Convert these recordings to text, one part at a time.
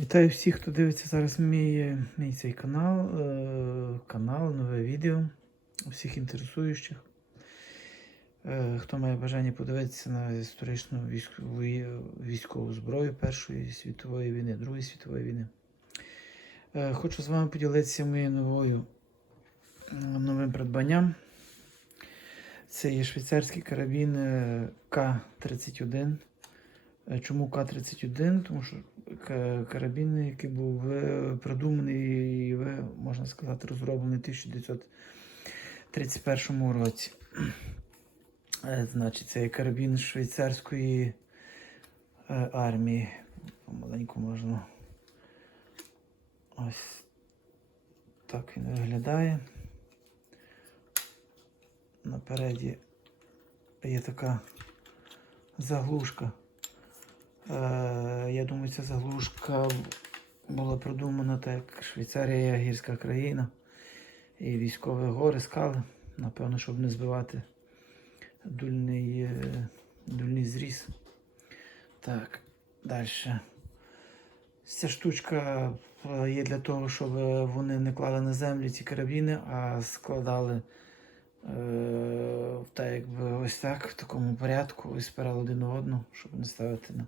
Вітаю всіх, хто дивиться зараз мій, мій цей канал, е, канал, нове відео. Всіх інтересуючих. Е, Хто має бажання подивитися на історичну військову, зброю Першої світової війни, Другої світової війни. Е, Хочу з вами поділитися моєю новою новим придбанням. Це є швейцарський карабін е, К-31. Е, Чому К-31? Тому що карабін, який був придуманий і, можна сказати, розроблений в 1931 році. Е, Значить, це карабін швейцарської е, армії. Помаленьку можна. Ось так він виглядає. Напереді є така заглушка. Е, я думаю, ця заглушка була придумана так, як Швейцарія гірська країна і військові гори, скали. Напевно, щоб не збивати дульний, е, дульний зріз. Так, далі. Ця штучка е, є для того, щоб вони не клали на землю ці карабіни, а складали е, так якби ось так, в такому порядку, і спирали один одну, щоб не ставити на,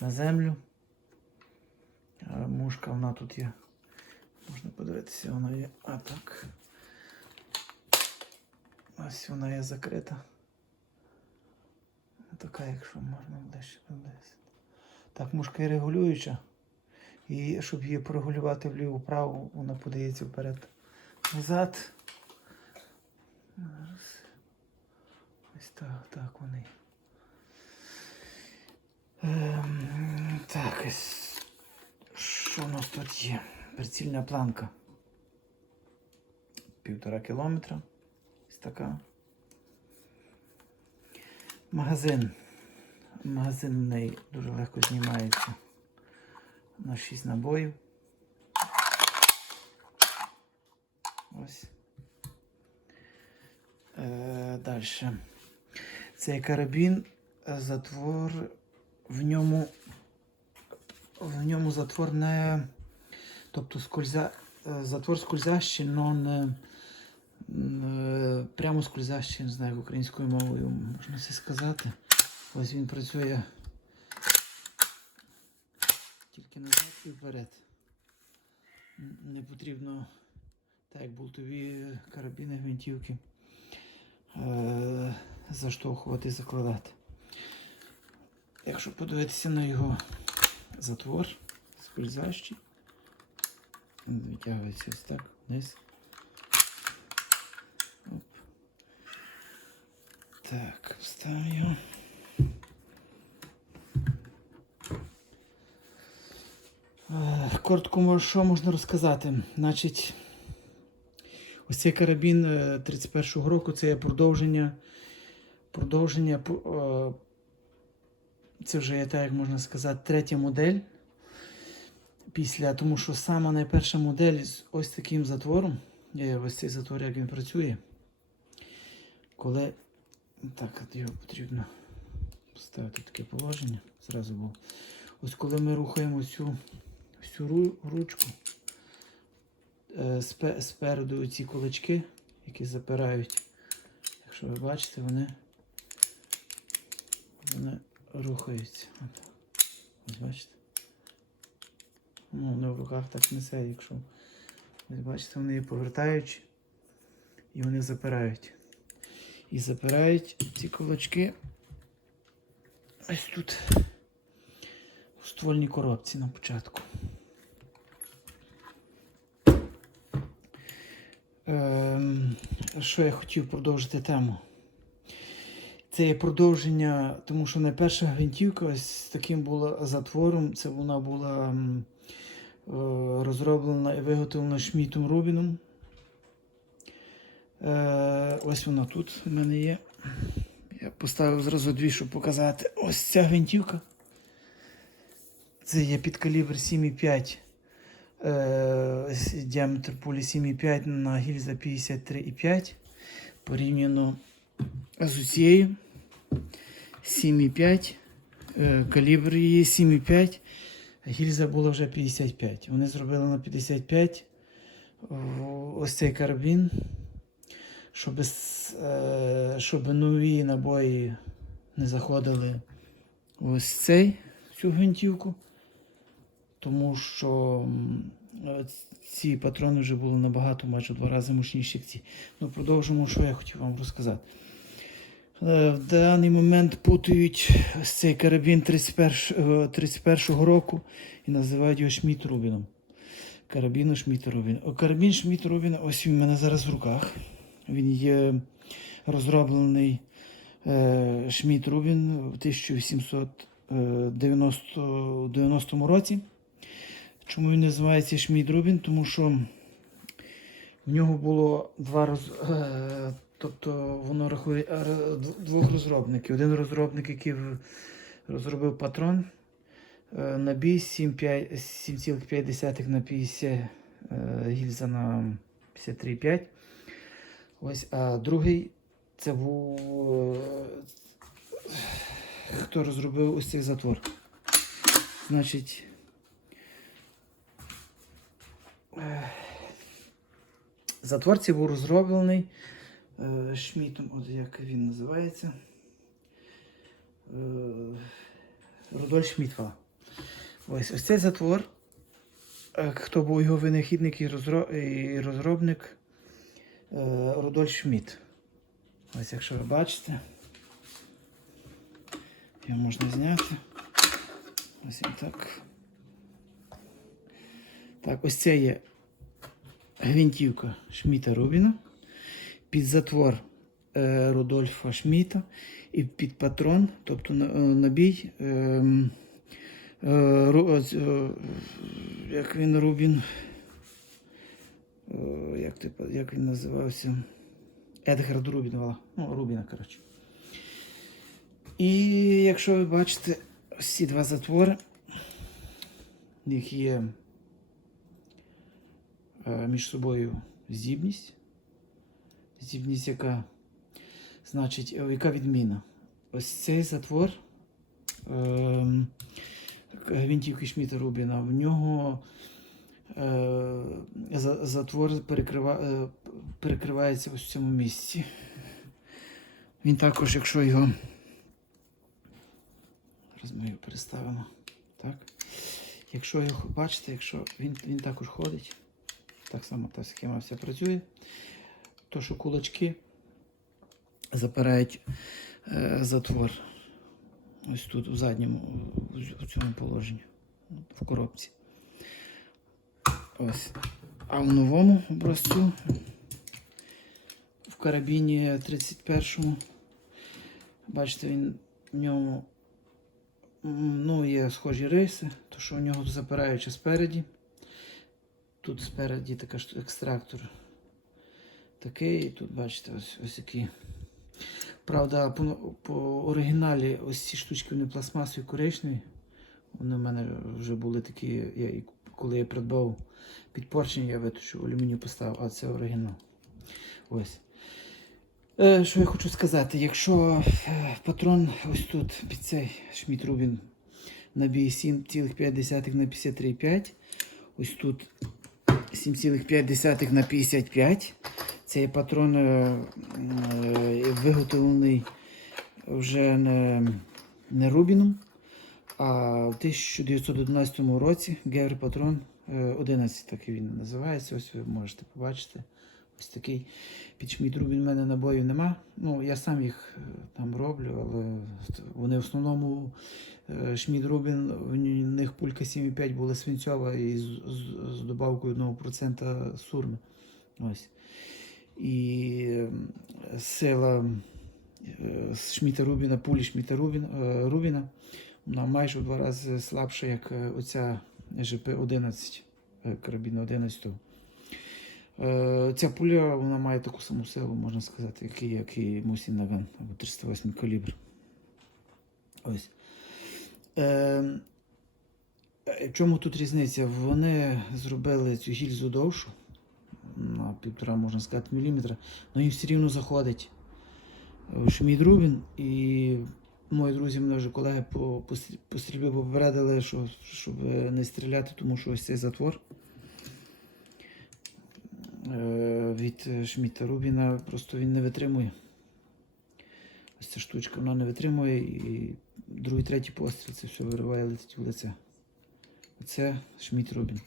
на землю. А мушка вона тут є. Можна подивитися, вона є. А так. Ось вона є закрита. Така, якщо можна ближче подивитися. Так, мушка є регулююча. І щоб її порегулювати вліво-вправо, вона подається вперед. Зараз. Ось так, так вони. Ем, так, ось. Що у нас тут є? Прицільна планка. Півтора кілометра. Ось така. Магазин. Магазин в неї дуже легко знімається на 6 набоїв. Ось. Е, Далі. Цей карабін, е, затвор, в ньому, в ньому затвор не, тобто скользя, е, затвор скользящий, но не, не прямо скользящий, не знаю, українською мовою можна це сказати. Ось він працює тільки назад і вперед. Не потрібно, так як болтові карабіни гвинтівки, е- заштовхувати і закладати. Якщо подивитися на його затвор, скользящий, він витягується ось так вниз. Оп. Так, його. Е, Коротко, що можна розказати? Значить, ось цей карабін е, 31-го року це є продовження. Продовження. е, Це вже є так, як можна сказати, третя модель. Після, тому що сама найперша модель з ось таким затвором. Ось цей затвор, як він працює. Коли. Так, його потрібно поставити таке положення. Зразу було. Ось коли ми рухаємо цю всю ручку. Е, спе- Спереду ці кулачки, які запирають. Якщо ви бачите, вони, вони рухаються. От. Ось бачите? Ну, вони в руках так несе, якщо. Ось бачите, вони її повертають і вони запирають. І запирають ці кулачки ось тут у ствольній коробці на початку. Що я хотів продовжити тему? Це є продовження, тому що найперша гвинтівка з таким була затвором. Це вона була е, розроблена і виготовлена Шмітом Рубіном. Е, ось вона тут у мене є. Я поставив зразу дві, щоб показати. Ось ця гвинтівка. Це є під калібр 7,5. Е, діаметр пулі 7,5 на гільза 53,5. Порівняно з усією 7,5. Е, калібр її 7,5. Гільза була вже 55. Вони зробили на 55 ось цей карабін, щоб, е, щоб нові набої не заходили ось цей, цю гвинтівку. Тому що ці патрони вже були набагато, майже два рази мощніші, як ці. Ну, продовжимо, що я хотів вам розказати. Е, В даний момент путають ось цей карабін 31, е, 31-го року і називають його Шміт Рубіном. Карабіну Шміт Рубін. Карабін Шміт Рубін, ось він в мене зараз в руках. Він є розроблений е, Шміт Рубін в 1890 90 році. Чому він називається Шміт Рубін? Тому що в нього було два роз... е, тобто воно рахує е, двох розробників. Один розробник, який розробив патрон е, набій 7,5 7,5 на 50 е, гільза на 53,5. Ось, а другий це був е, хто розробив ось цей затвор. Значить. Затвор цей був розроблений е, Шмітом, от як він називається. Е, Рудольф Шмітва. Ось ось цей затвор. е, Хто був його винахідник і, розробник Рудольф Шміт. Ось якщо ви бачите, його можна зняти. Ось він так. Так, ось це є гвинтівка Шміта Рубіна, під затвор е, Рудольфа Шміта і під патрон, тобто е, набій. Е, е, е, е, як він Рубін. е, Як, типу, як він називався? Едгард Рубін, ну, Рубіна, коротше. І якщо ви бачите ось два затвори, них є між собою здібність. Здібність, яка значить, е, яка відміна. Ось цей затвор е, гвинтівки Шміта Рубіна, в нього е, затвор перекрива, е, перекривається ось в цьому місці. Він також, якщо його. Зараз ми його переставимо. Так. Якщо його бачите, якщо він, він також ходить, так само та схема вся працює, то що кулачки запирають е, затвор ось тут, в задньому, в- цьому положенні, в коробці. Ось. А в новому образцю в карабіні 31-му, бачите, він в ньому ну, є схожі риси, то що у нього запираючи спереді. Тут спереді така екстрактор такий, тут бачите, ось, ось який. Правда, по, по оригіналі ось ці штучки вони пластмасові коричневі. Вони в мене вже були такі, я, коли я придбав підпорчення, я виточив алюмінію поставив, а це оригінал. Ось. Е, що я хочу сказати, якщо е, патрон ось тут під цей Шміт Рубін набій 7,5 на 53,5, ось тут 7,5 на 55. Цей патрон е, е, виготовлений вже не, не Рубіном, а в 1911 році Гевр Патрон е, 11, так і він називається. Ось ви можете побачити. Ось такий під Шміт Рубін в мене набоїв нема. Ну, я сам їх е, там роблю, але вони в основному е, Шміт Рубін, в них пулька 7,5 була свинцьова і з, з, з добавкою 1% сурми. Ось. І е, сила е, Шміта Рубіна, пулі Шміта Рубін, е, Рубіна, вона майже в два рази слабша, як оця ЖП-11, е, карабіна 11. Е, Ця пуля вона має таку саму силу, можна сказати, як і, як і Мусін Наган або 308 калібр. Ось. Е, е, чому тут різниця? Вони зробили цю гільзу довшу, на півтора, можна сказати, міліметра, але їм все рівно заходить Шмідрубін і мої друзі, мене вже колеги по, по, по стрільбі попередили, що, щоб не стріляти, тому що ось цей затвор е, від Шміта Рубіна просто він не витримує. Ось ця штучка вона не витримує і другий, третій постріл це все вириває летить в лице. Оце Шміт Рубін.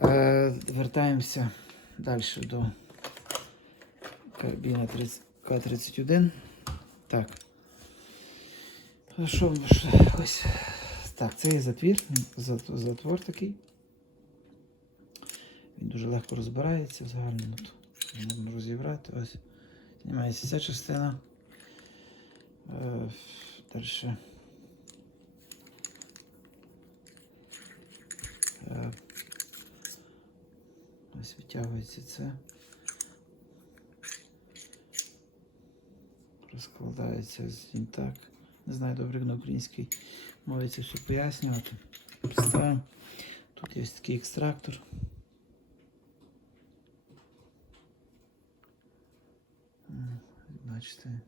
Е, вертаємося далі до карбіна 30 К-31. Так. Що, ось. Так, це є затвір, затвор такий. Він дуже легко розбирається в загальному. Тут можна розібрати. Ось. Знімається ця частина. Е, далі. Е, ось витягується це. Розкладається так. Не знаю добре на українській мові це все пояснювати. Представимо. Тут є такий екстрактор. Бачите.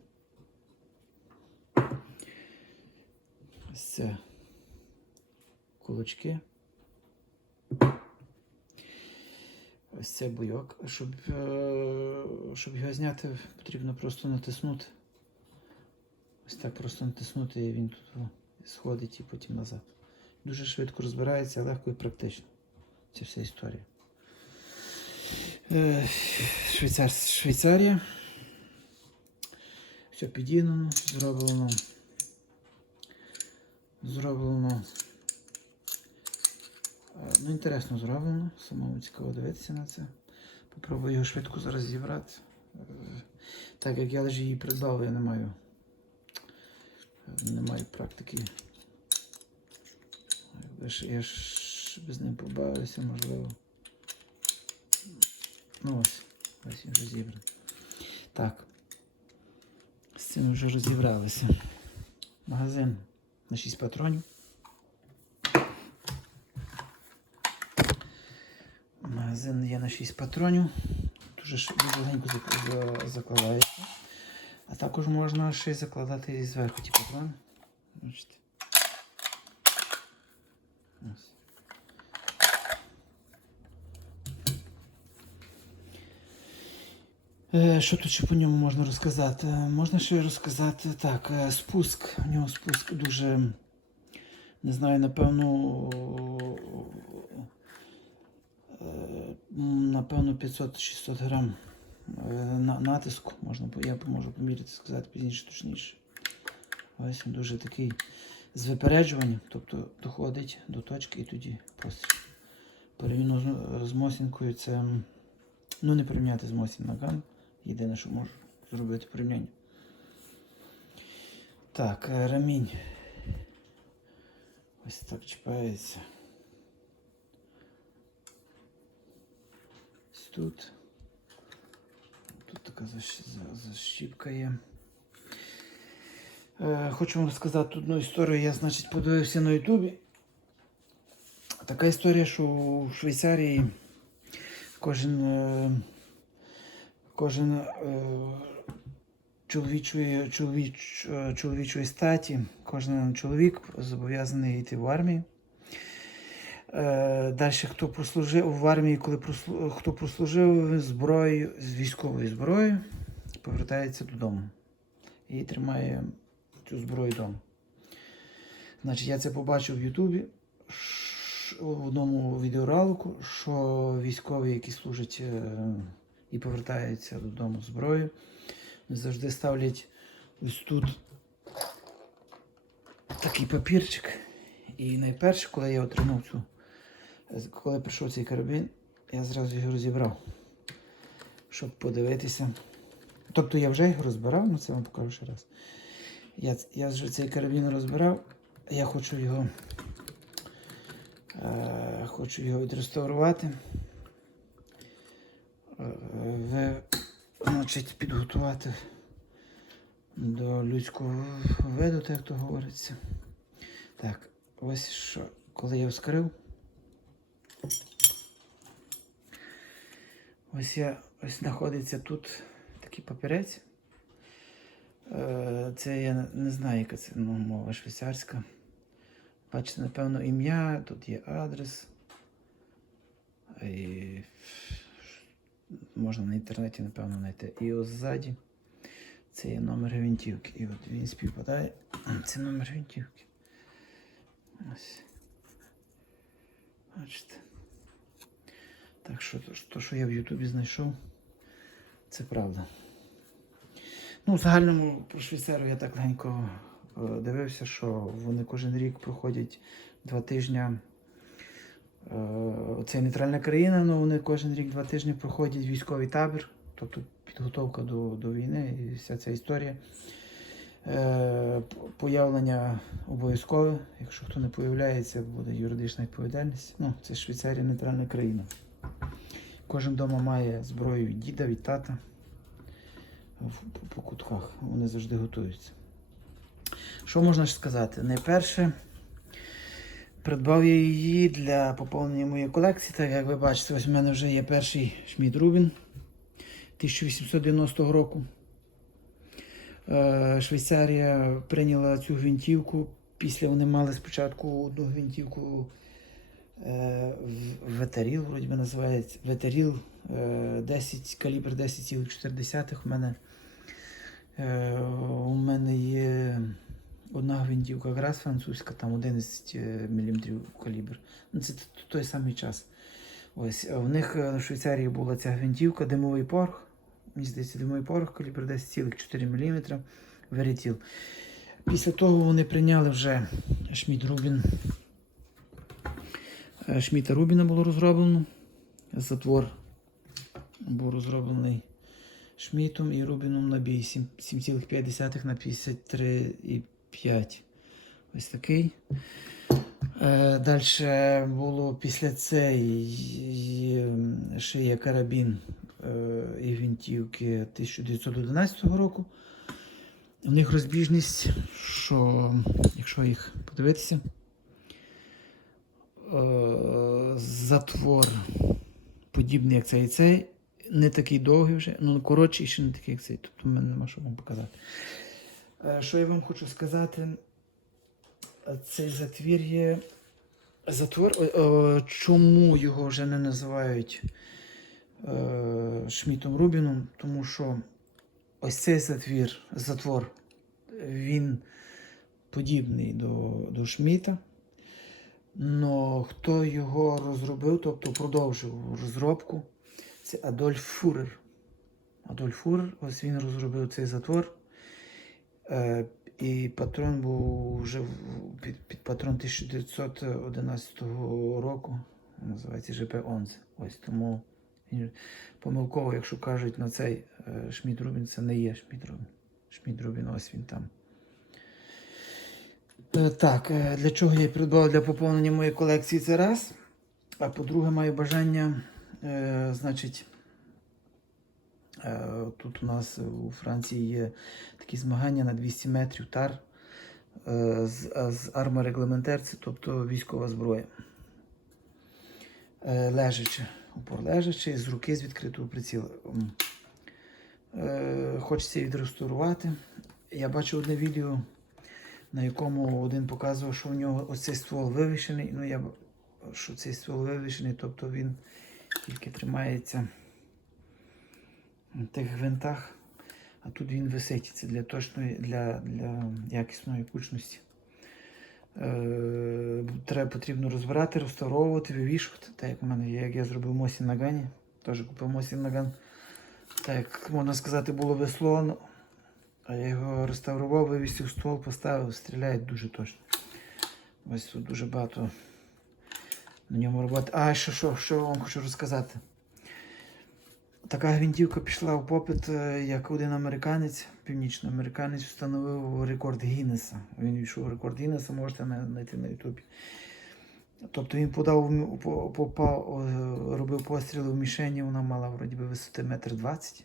Ось це кулачки. Ось це буйок. Щоб, е, щоб його зняти, потрібно просто натиснути. Ось так просто натиснути і він тут сходить і потім назад. Дуже швидко розбирається, легко і практично. Це вся історія. Е, Швейцар, Швейцарія. Все підігнано, зроблено. Зроблено. Ну, інтересно зроблено. Самому цікаво дивитися на це. Попробую його швидко зараз зібрати. Так як я лише її придбав, я не маю. Не маю практики. Якби ж я ж без ним побавився, можливо. Ну ось, ось він вже зібраний. Так. З цим вже розібралися. Магазин на 6 патронів. Магазин є на 6 патронів. Дуже, легенько закладається. А також можна ще й закладати і зверху ті патрони. Бачите. Е, Що тут ще по ньому можна розказати? Е, Можна ще розказати так, е, спуск. У нього спуск дуже, не знаю, напевно, е, м, напевно 500-600 грам е, натиску. Можна, я можу поміряти, сказати пізніше точніше. Ось він дуже такий з випереджуванням, тобто доходить до точки і тоді постріл. Порівняно з, з Мосінкою це ну не порівняти з Мосін Наган. Єдине, що можу зробити порівняння. Так, е, ремінь. Ось так чіпається. Тут. Тут така защ- защіпка є. Е, Хочу вам розказати одну історію. Я, значить, подивився на Ютубі. Така історія, що в Швейцарії кожен, е, кожен е, чоловічої, чоловіч, чоловічої статі, кожен чоловік зобов'язаний йти в армію. Е, Далі, хто прослужив в армії, коли прослу, хто прослужив зброєю, з військовою зброєю, повертається додому і тримає цю зброю вдома. Значить, я це побачив в Ютубі в одному відеоролику, що військові, які служать е, і повертаються додому з зброєю, завжди ставлять ось тут такий папірчик. І найперше, коли я отримав цю, коли прийшов цей карабін, я зразу його розібрав, щоб подивитися. Тобто я вже його розбирав, ну це вам покажу ще раз. Я, я вже цей карабін розбирав, я хочу його, е, хочу його відреставрувати. Е, значить, підготувати до людського виду, так то говориться. Так, ось що, коли я вскрив. Ось я ось знаходиться тут такий папірець. Е, Це я не- знаю, яка це ну, мова швейцарська. Бачите, напевно, ім'я, тут є адрес. І можна на інтернеті, напевно, знайти. І ось ззаді це є номер гвинтівки. І от він співпадає. Це номер гвинтівки. Ось. Бачите. Так що то, що я в Ютубі знайшов, це правда. Ну, в загальному про Швейцарію я так легенько е, дивився, що вони кожен рік проходять два тижні. Е, Це нейтральна країна, але вони кожен рік два тижні проходять військовий табір, тобто підготовка до, до війни і вся ця історія. Е, Появлення обов'язкове. Якщо хто не появляється, буде юридична відповідальність. Ну, це Швейцарія нейтральна країна. Кожен вдома має зброю від діда, від тата по, кутках. Вони завжди готуються. Що можна ще сказати? Найперше, придбав я її для поповнення моєї колекції. Так як ви бачите, ось у мене вже є перший Шмід Рубін 1890 року. Е, Швейцарія прийняла цю гвинтівку. Після вони мали спочатку одну гвинтівку Ветеріл, вроді би називається. Ветеріл е, 10, калібр 10,4. У мене, е, у мене є одна гвинтівка Грас французька, там 11 мм калібр. Ну, це той самий час. Ось, в них е, в Швейцарії була ця гвинтівка, димовий порох. Мені здається, димовий порох, калібр 10,4 мм, веретіл. Після того вони прийняли вже Шмід Рубін. Е, Шміта Рубіна було розроблено. Затвор був розроблений Шмітом і Рубіном набій 7 7,5 на 53,5. Ось такий. Е, Далі було після м, ще є карабін е, і гвинтівки 1911 року. У них розбіжність, що якщо їх подивитися, е, затвор подібний, як цей цей, не такий довгий вже, ну коротший, ще не такий, як цей. Тобто в мене нема що вам показати. Е, Що я вам хочу сказати? Е, Цей затвір є. Затвор. Чому його вже не називають е, Шмітом Рубіном? Тому що ось цей затвір, затвор, він подібний до, до Шміта. Но хто його розробив, тобто продовжив розробку, це Адольф Фурер. Адольф Фурер, ось він розробив цей затвор. Е, і патрон був вже під, під патрон 1911 року. Називається ЖП Онце. Ось тому помилково, якщо кажуть на цей е, Шмід Рубін, це не є Шмід Рубін. Рубін, ось він там. Е, Так, е, для чого я придбав для поповнення моєї колекції це раз. А по-друге, маю бажання, е, значить, тут у нас у Франції є такі змагання на 200 метрів тар з, з арморегламентер, тобто військова зброя. Лежачи, упор лежачи, з руки з відкритого. Е, Хочеться відреставрувати. Я бачив одне відео, на якому один показував, що у нього оцей ствол вивішений. Ну, я що цей ствол вивішений, тобто він тільки тримається на тих гвинтах, а тут він висить. Це для точної, для, для якісної кучності. Е, треба потрібно розбирати, реставровувати, вивішувати. Так як в мене як я зробив Мосін Нагані. Теж купив Мосін Наган. Так як можна сказати, було весло. А я його реставрував, вивісив ствол, поставив, стріляє дуже точно. Ось тут дуже багато на ньому роботи. А що, що, що вам хочу розказати? Така гвинтівка пішла в попит, е, як один американець, північноамериканець, встановив рекорд Гіннеса. Він війшов рекорд Гіннеса, можете знайти на Ютубі. Тобто він подав, попав, робив постріли в мішені, вона мала вроді би висоти метр двадцять.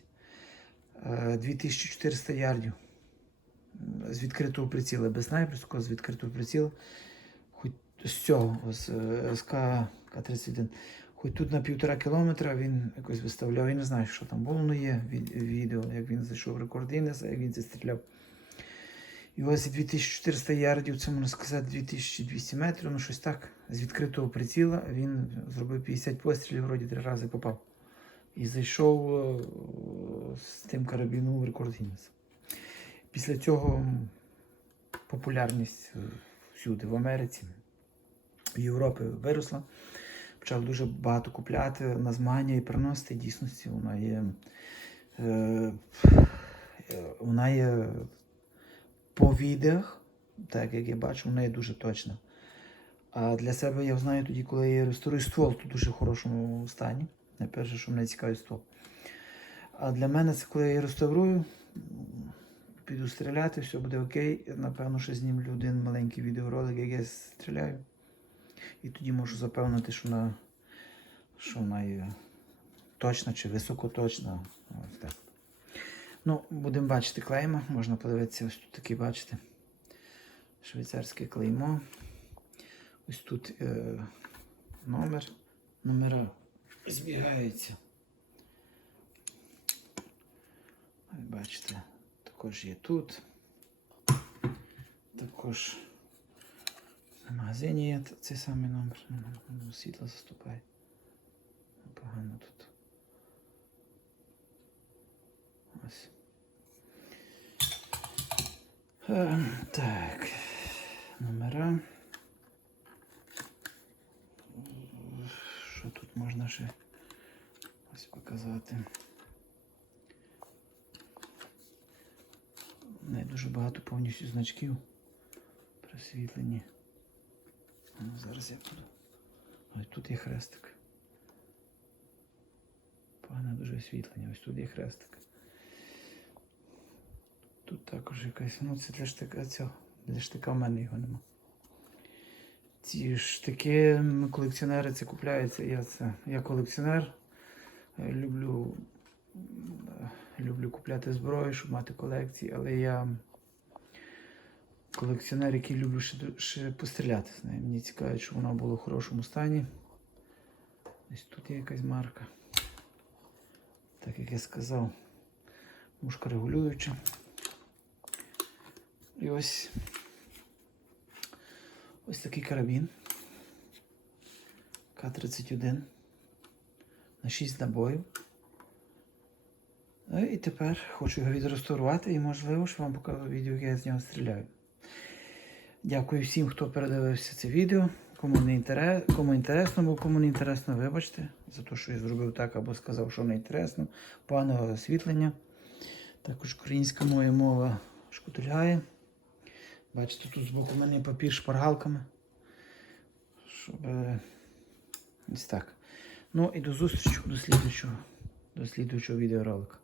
Е, 2400 ярдів з відкритого приціла, без снайперського, з відкритого приціла. Хоч з цього, з, е, з К, К-31. Хоч тут на півтора кілометра він якось виставляв. Я не знаю, що там було, але є відео, як він зайшов рекорд Гіннеса, як він це стріляв. І ось 2400 ярдів, це можна сказати 2200 метрів, ну щось так. З відкритого приціла він зробив 50 пострілів, вроді три рази попав. І зайшов е, з тим карабіном в рекорд Гіннеса. Після цього популярність е, всюди, в Америці, в Європі виросла. Почав дуже багато купляти на змагання і приносити. Дійсності вона є. Е, вона є по відеах, так як я бачу, вона є дуже точна. А для себе я знаю тоді, коли я реставрую ствол, то в дуже хорошому стані. Найперше, що мене цікавить ствол. А для мене це коли я реставрую, м, піду стріляти, все буде окей. Напевно, що знімлю один маленький відеоролик, як я стріляю. І тоді можу запевнити, що вона, що вона є точна чи високоточна. Ось так. Ну, будемо бачити клейма. Можна подивитися, ось тут такий, бачите. Швейцарське клеймо. Ось тут е, номер. Номера збігаються. Бачите, також є тут. Також в магазині є цей самий номер. Ну, Світло заступає. Погано тут. Ось. Е, так. Номера. Що тут можна ще ось показати? Не дуже багато повністю значків просвітлені. Ну, зараз я буду. Ось тут є хрестик. Погане дуже освітлення. Ось тут є хрестик. Тут також якась. Ну це для штика цього. Для штика в мене його нема. Ці штики м, колекціонери це купляються. Я це. Я колекціонер. Е, Люблю, е, люблю купляти зброю, щоб мати колекції, але я колекціонер, який люблю ще, ще постріляти з нею. Мені цікаво, щоб вона була в хорошому стані. Ось тут є якась марка. Так як я сказав, мушка регулююча. І ось ось такий карабін. К-31 на 6 набоїв. Ну і тепер хочу його відреставрувати і можливо, що вам покажу відео, як я з нього стріляю. Дякую всім, хто передивився це відео. Кому не інтерес, кому інтересно, бо кому не інтересно, вибачте, за те, що я зробив так або сказав, що не інтересно. Поганого освітлення. Також українська моя мова шкутуляє. Бачите, тут збоку в мене папір шпаргалками. Щоб е, ось так. Ну і до зустрічі до слідуючого, до слідуючого відеоролика.